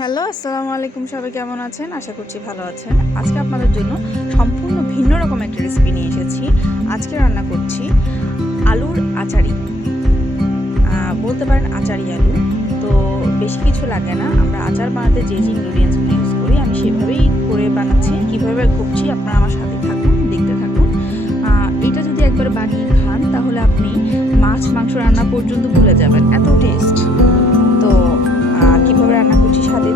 Hello, আসসালামু আলাইকুম। সবাই কেমন আছেন? আশা করছি ভালো আছেন। আজকে আপনাদের জন্য সম্পূর্ণ ভিন্ন রকম একটা রেসিপি নিয়ে এসেছি। আজকে রান্না করছি আলুর আচারি। বলতে পারেন আচারি আলু। তো বেশি কিছু লাগে না। আমরা আচার বানাতে যে ইনগ্রেডিয়েন্টসগুলো ইউজ করি আমি সেভাবেই করে বানাচ্ছি। কীভাবে করছি আপনারা আমার সাথে থাকুন, দেখতে থাকুন। এটা যদি একবার বানিয়ে খান তাহলে আপনি মাছ মাংস রান্না পর্যন্ত ভুলে যাবেন, এত টেস্ট। তো কীভাবে রান্না করছি সাথে